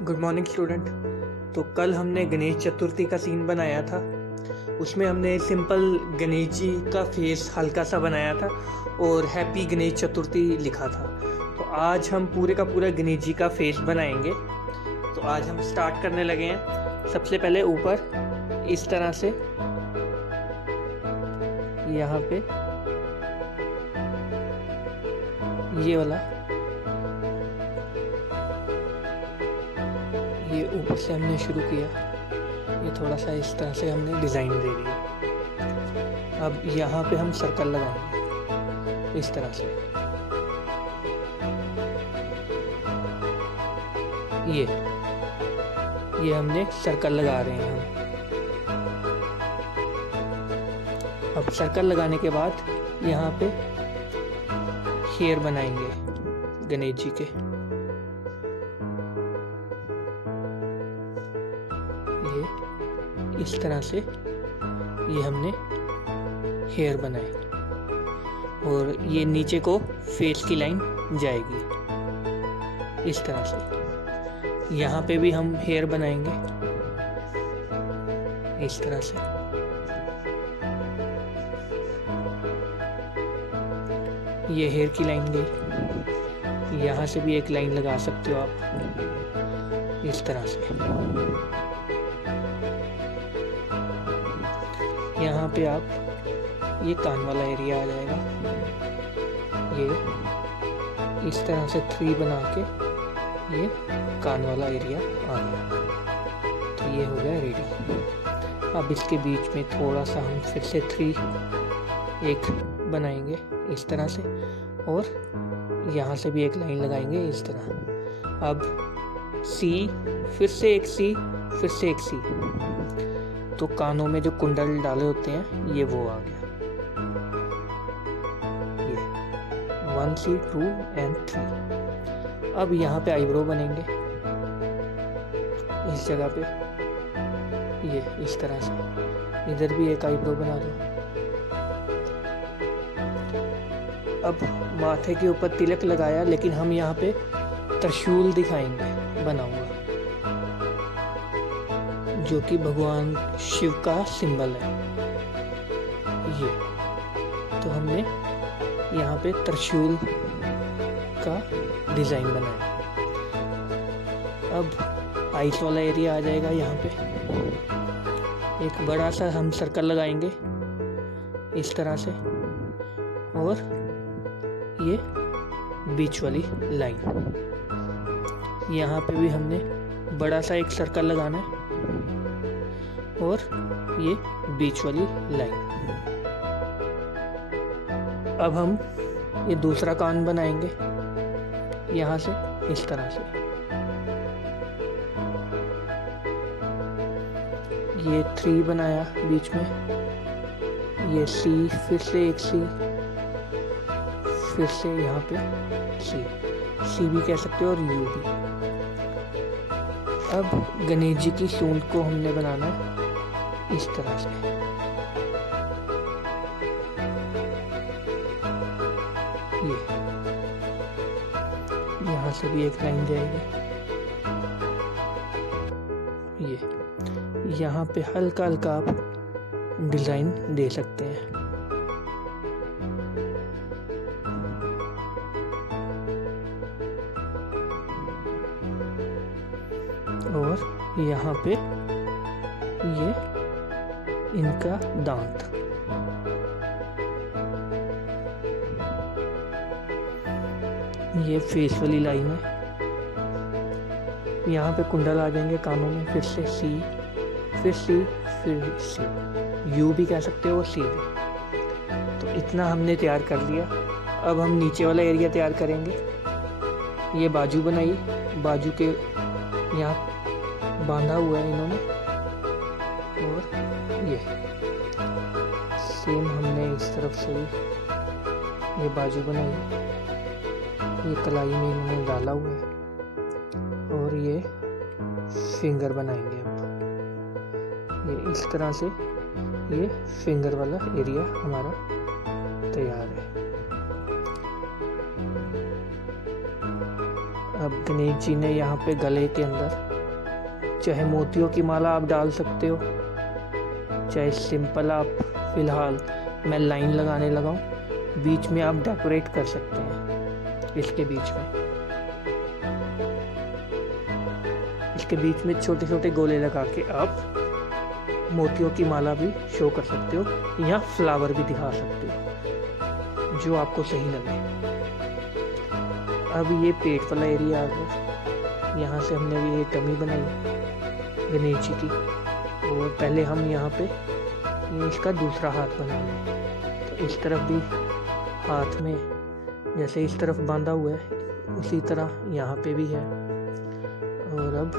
Good morning student. तो कल हमने गणेश चतुर्थी का सीन बनाया था। उसमें हमने सिंपल गणेश जी का फेस हल्का सा बनाया था और हैप्पी गणेश चतुर्थी लिखा था। तो आज हम पूरे का पूरा गणेश जी का फेस बनाएंगे। तो आज हम स्टार्ट करने लगे हैं। सबसे पहले ऊपर इस तरह से यहाँ पे ये वाला, ये ऊपर से हमने शुरू किया। ये थोड़ा सा इस तरह से हमने डिज़ाइन दे दिया। अब यहाँ पे हम सर्कल लगाएंगे इस तरह से। ये हमने सर्कल लगा रहे हैं हम। अब सर्कल लगाने के बाद यहाँ पे हेयर बनाएंगे गणेश जी के। ये इस तरह से ये हमने हेयर बनाए और ये नीचे को फेस की लाइन जाएगी इस तरह से। यहाँ पे भी हम हेयर बनाएंगे इस तरह से। ये हेयर की लाइन गई। यहाँ से भी एक लाइन लगा सकते हो आप इस तरह से। यहाँ पे आप ये कान वाला एरिया आ जाएगा। ये इस तरह से 3 बना के ये कान वाला एरिया आ गया। तो ये हो गया रेडी। अब इसके बीच में थोड़ा सा हम फिर से 3 एक बनाएंगे इस तरह से और यहाँ से भी एक लाइन लगाएंगे इस तरह। अब सी, फिर से एक सी, फिर से एक सी। तो कानों में जो कुंडल डाले होते हैं ये वो आ गया। ये 1 सी 2 एंड 3। अब यहाँ पे आईब्रो बनेंगे इस जगह पे, ये इस तरह से। इधर भी एक आईब्रो बना दो। अब माथे के ऊपर तिलक लगाया, लेकिन हम यहाँ पे त्रिशूल दिखाएंगे बना हुआ, जो कि भगवान शिव का सिंबल है ये। तो हमने यहाँ पे त्रिशूल का डिज़ाइन बनाया। अब आइस वाला एरिया आ जाएगा। यहाँ पे एक बड़ा सा हम सर्कल लगाएंगे इस तरह से और ये बीच वाली लाइन। यहाँ पे भी हमने बड़ा सा एक सर्कल लगाना है और ये बीच वाली लाइन। अब हम ये दूसरा कान बनाएंगे यहाँ से इस तरह से। ये 3 बनाया बीच में, ये सी, फिर से एक सी, फिर से यहाँ पे सी भी कह सकते हो और यू भी। अब गणेश जी की सूंड को हमने बनाना है इस तरह से। ये यहाँ से भी एक लाइन जाएगी। ये यहाँ पे हल्का हल्का आप डिज़ाइन दे सकते हैं। और यहाँ पे ये इनका दांत। ये फेस वाली लाइन है। यहाँ पे कुंडल आ जाएंगे कानों में। फिर से सी, फिर सी, फिर सी, यू भी कह सकते हो, सी भी। तो इतना हमने तैयार कर लिया। अब हम नीचे वाला एरिया तैयार करेंगे। ये बाजू बनाई, बाजू के यहाँ बांधा हुआ है इन्होंने। और ये सेम हमने इस तरफ से भी ये बाजू बनाई। ये कलाई में इन्होंने डाला हुआ है और ये फिंगर बनाएंगे। अब ये इस तरह से ये फिंगर वाला एरिया हमारा तैयार है। अब गणेश जी ने यहाँ पे गले के अंदर चाहे मोतियों की माला आप डाल सकते हो, चाहे सिंपल आप, फिलहाल मैं लाइन लगाने लगा हूँ, बीच में आप डेकोरेट कर सकते हैं। इसके बीच में छोटे छोटे गोले लगा के आप मोतियों की माला भी शो कर सकते हो या फ्लावर भी दिखा सकते हो, जो आपको सही लगे। अब ये पेट वाला एरिया आ गया। यहाँ से हमने भी ये टमी बनाई गणेश जी की, और पहले हम यहाँ पे ये इसका दूसरा हाथ बना लें। तो इस तरफ भी हाथ में जैसे इस तरफ बांधा हुआ है उसी तरह यहाँ पे भी है। और अब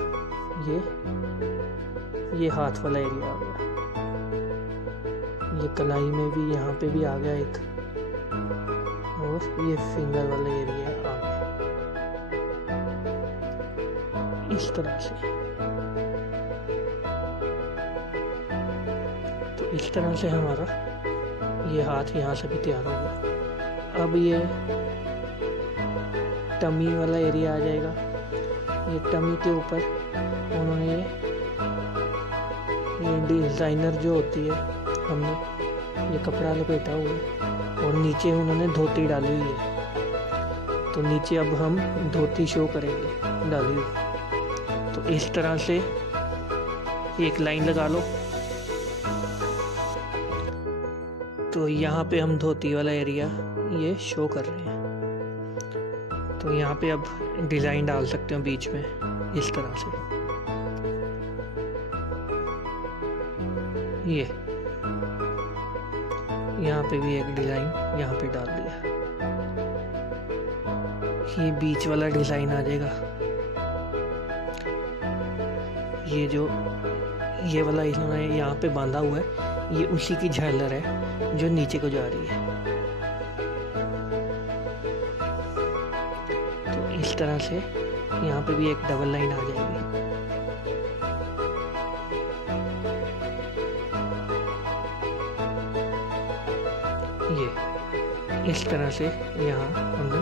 ये हाथ वाला एरिया आ गया। ये कलाई में भी यहाँ पे भी आ गया एक, और ये फिंगर वाला एरिया आ गया इस तरह से। तो इस तरह से हमारा ये हाथ यहाँ से भी तैयार हो गया। अब ये टमी वाला एरिया आ जाएगा। ये टमी के ऊपर उन्होंने ये डिज़ाइनर जो होती है, हमने ये कपड़ा लपेटा हुआ है और नीचे उन्होंने धोती डाली हुई है। तो नीचे अब हम धोती शो करेंगे डाली हुई। तो इस तरह से एक लाइन लगा लो। तो यहाँ पे हम धोती वाला एरिया ये शो कर रहे हैं। तो यहाँ पे अब डिज़ाइन डाल सकते हो बीच में इस तरह से। ये यहाँ पे भी एक डिज़ाइन यहाँ पे डाल दिया। ये बीच वाला डिज़ाइन आ जाएगा। ये वाला इन्होंने यहाँ पे बांधा हुआ है, ये उसी की झालर है जो नीचे को जा रही है। तो इस तरह से यहाँ पे भी एक डबल लाइन आ जाएगी। ये इस तरह से यहाँ हमने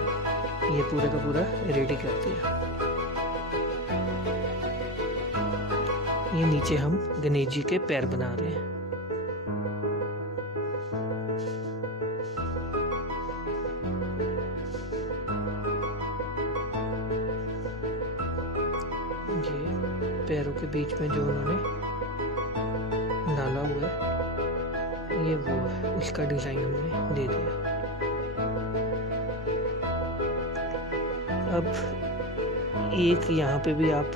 ये पूरे का पूरा रेडी कर दिया। ये नीचे हम गणेश जी के पैर बना रहे हैं। ये पैरों के बीच में जो उन्होंने डाला हुआ है ये वो है, उसका डिजाइन हमने दे दिया। अब एक यहाँ पे भी आप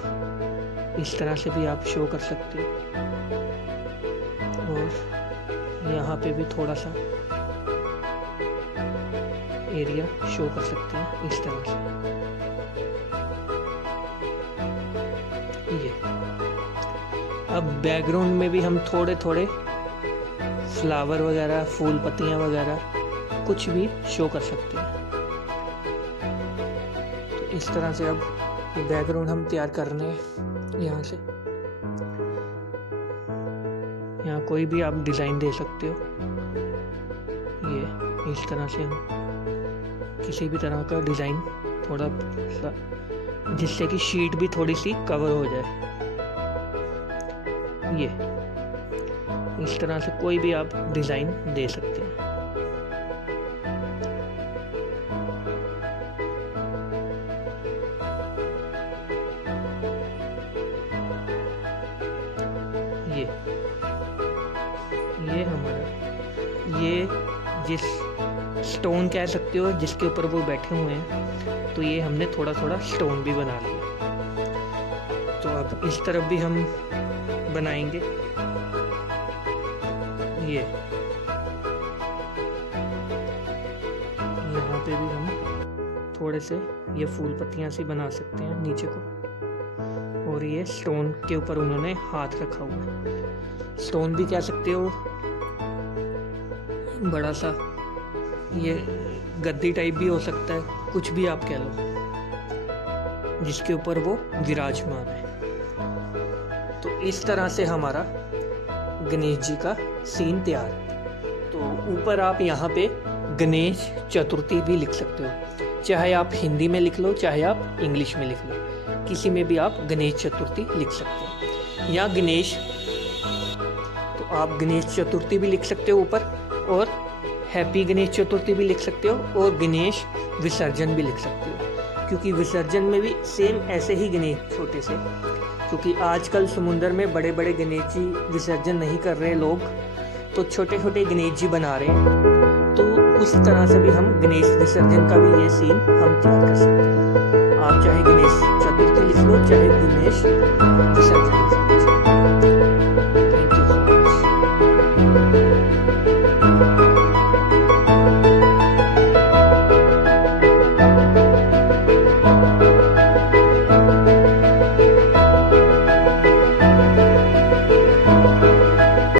इस तरह से भी आप शो कर सकते हो, और यहाँ पे भी थोड़ा सा एरिया शो कर सकते हैं इस तरह से। ये अब बैकग्राउंड में भी हम थोड़े थोड़े फ्लावर वगैरह, फूल पत्तियां वगैरह कुछ भी शो कर सकते हैं। तो इस तरह से अब ये बैकग्राउंड हम तैयार कर रहे हैं। यहाँ से यहाँ कोई भी आप डिज़ाइन दे सकते हो। ये इस तरह से हम किसी भी तरह का डिज़ाइन थोड़ा सा, जिससे कि शीट भी थोड़ी सी कवर हो जाए। ये इस तरह से कोई भी आप डिज़ाइन दे सकते हैं। ये हमारा ये जिस स्टोन कह सकते हो जिसके ऊपर वो बैठे हुए हैं, तो ये हमने थोड़ा थोड़ा स्टोन भी बना लिया। तो अब इस तरफ भी हम बनाएंगे। ये यहाँ पे भी हम थोड़े से ये फूल पत्तियाँ सी बना सकते हैं नीचे को, और ये स्टोन के ऊपर उन्होंने हाथ रखा हुआ है। स्टोन भी कह सकते हो, बड़ा सा ये गद्दी टाइप भी हो सकता है, कुछ भी आप कह लो, जिसके ऊपर वो विराजमान है। तो इस तरह से हमारा गणेश जी का सीन तैयार। तो ऊपर आप यहाँ पे गणेश चतुर्थी भी लिख सकते हो। चाहे आप हिंदी में लिख लो, चाहे आप इंग्लिश में लिख लो, किसी में भी आप गणेश चतुर्थी लिख सकते हो। या गणेश, तो आप गणेश चतुर्थी भी लिख सकते हो ऊपर, और हैप्पी गणेश चतुर्थी भी लिख सकते हो, और गणेश विसर्जन भी लिख सकते हो, क्योंकि विसर्जन में भी सेम ऐसे ही गणेश छोटे से, क्योंकि आजकल समुंदर में बड़े बड़े गणेश जी विसर्जन नहीं कर रहे लोग, तो छोटे छोटे गणेश जी बना रहे हैं। तो उस तरह से भी हम गणेश विसर्जन का भी ये सीन हम तैयार कर सकते हैं। आप चाहे गणेश चतुर्थी लिख लो, चाहे गणेश विसर्जन।